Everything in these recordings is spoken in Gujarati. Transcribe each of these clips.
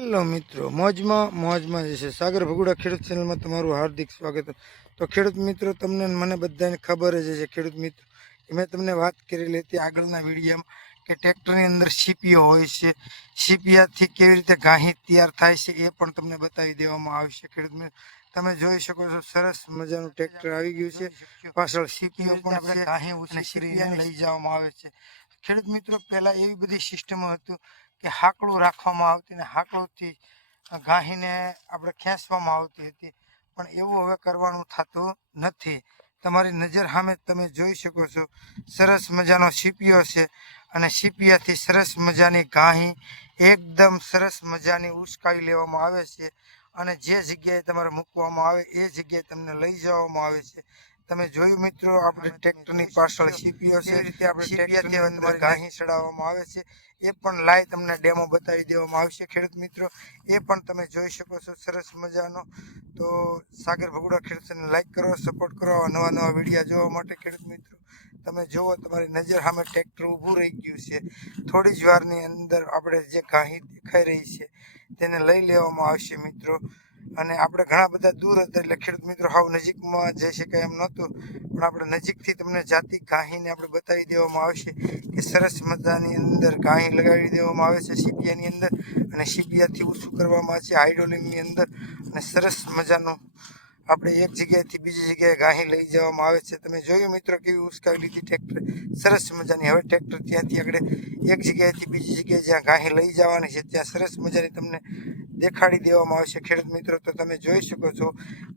હેલો મિત્રો, મોજમાં જશે સાગર ભગુડા ખેડૂત ચેનલમાં તમારું હાર્દિક સ્વાગત. તો ખેડૂત મિત્રો, તમને મને બધાને ખબર જ છે ખેડૂત મિત્રો, મેં તમને વાત કરેલી હતી આગળના વિડીયોમાં કે ટ્રેક્ટરની અંદર સીપીઓ હોય છે. સીપીયાથી કેવી રીતે ઘાહી તૈયાર થાય છે એ પણ તમને બતાવી દેવામાં આવશે. ખેડૂત મિત્રો, તમે જોઈ શકો છો સરસ મજાનું ટ્રેક્ટર આવી ગયું છે. પાછળ સીપીઓ પણ આપણે ઘાહી ઓછી કરીને લઈ જવામાં આવે છે. ખેડૂત મિત્રો, પહેલાં એવી બધી સિસ્ટમો હતું કે હાકડું રાખવામાં આવતી ને હાકડુંથી ઘાહીને આપણે ખેંચવામાં આવતી હતી, પણ એવું હવે કરવાનું થતું નથી. તમારી નજર સામે તમે જોઈ શકો છો સરસ મજાનો સીપીઓ છે અને સીપિયાથી સરસ મજાની ઘાહી એકદમ સરસ મજાની ઉસકાવી લેવામાં આવે છે અને જે જગ્યાએ તમારે મૂકવામાં આવે એ જગ્યાએ તમને લઈ જવામાં આવે છે. તમે જોયું મિત્રો, આપણે ટ્રેક્ટરની પાછળ સીપીઓ છે, એ રીતે આપણે સીપીયાથી અંદર ઘાહી ચડાવવામાં આવે છે. એ પણ લાઈવ તમને ડેમો બતાવી દેવામાં આવશે ખેડૂત મિત્રો, એ પણ તમે જોઈ શકો છો સરસ મજાનો. તો સાગર ભગુડા ખેડૂતને લાઈક કરો, સપોર્ટ કરો નવા વિડીયો જોવા માટે. ખેડૂત મિત્રો, તમે જુઓ, તમારી નજર સામે ટ્રેક્ટર ઊભું રહી ગયું છે. થોડી જ વારની અંદર આપણે જે ઘાહી દેખાઈ રહી છે તેને લઈ લેવામાં આવશે મિત્રો. અને આપણે ઘણા બધા દૂર હતા એટલે ખેડૂત મિત્રો હાવ નજીકમાં જઈ શકાય એમ નહોતું, પણ આપણે નજીકથી તમને જાતિ ઘાહીને આપણે બતાવી દેવામાં આવશે કે સરસ મજાની અંદર ઘાહી લગાવી દેવામાં આવે છે સીપિયાની અંદર, અને સીપિયાથી ઓછું કરવામાં આવે છે હાઇડ્રોલિકની અંદર, અને સરસ મજાનું આપણે એક જગ્યાએથી બીજી જગ્યાએ ઘાહી લઈ જવામાં આવે છે. તમે જોયું મિત્રો કેવી ઉસકાવી લીધી ટ્રેક્ટર સરસ મજાની. હવે ટ્રેક્ટર ત્યાંથી આગળ એક જગ્યાએથી બીજી જગ્યાએ જ્યાં ઘાહી લઈ જવાની છે ત્યાં સરસ મજાની તમને દેખાડી દેવામાં આવશે ખેડૂત મિત્રો. તો તમે જોઈ શકો છો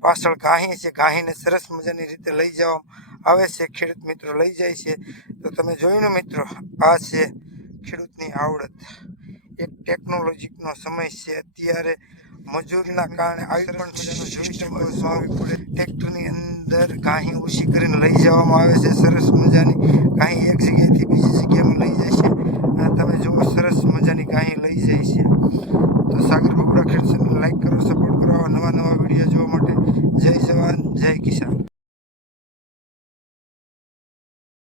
પાછળ ઘાહી છે, ઘાહીને સરસ મજાની રીતે લઈ જવામાં આવે છે. ખેડૂત મિત્રો લઈ જાય છે. તો તમે જોયું ને મિત્રો, આ છે ખેડૂતની આવડત. એક ટેકનોલોજીનો સમય છે અત્યારે. મજૂરના કારણે આવી પણ સિસ્ટમ આવી પડે. ટ્રેક્ટરની અંદર ઘાહી ઓછી કરીને લઈ જવામાં આવે છે સરસ મજાની. ઘાહી એક જગ્યાએથી બીજી જગ્યામાં લઈ જાય છે અને તમે જુઓ સરસ મજાની ઘાહી લઈ જાય છે. તો સાગર ભગુડા ખેડૂતને લાઈક કરો, સપોર્ટ કરો નવા વિડીયો જોવા માટે. જય જવાન, જય કિસાન.